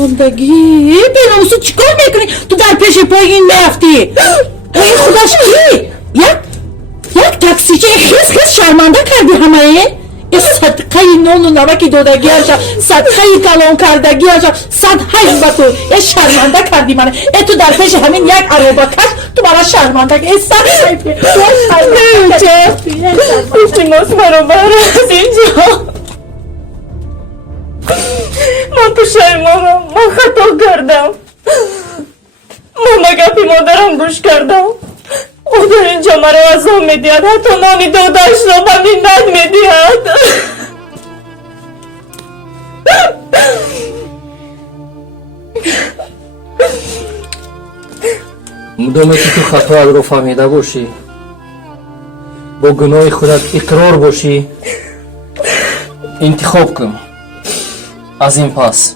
زندگی بناموسو چیکار میکنی؟ تو در پیش پای این میرفتی؟ تو این خودش کی؟ یک تاکسیچه خیز شرمنده کردی همه این صدقه نون و نمکی دودگیش صدقه کلان کردگیش صدقه با تو یه شرمنده کردی منه تو در پیش همین یک عروبا کش تو برای شرمنده که این صدقه گفتی ماست برابر از اینجا من پشیمانم من خطا کردم من گپی مادرم گوش کردم او در اینجا مرا عذاب میدید حتی نانی دودش را به من ند میدید مدام که تو خطا رو فهمیده باشی با گناه خودت اقرار باشی انتخاب کن از این پس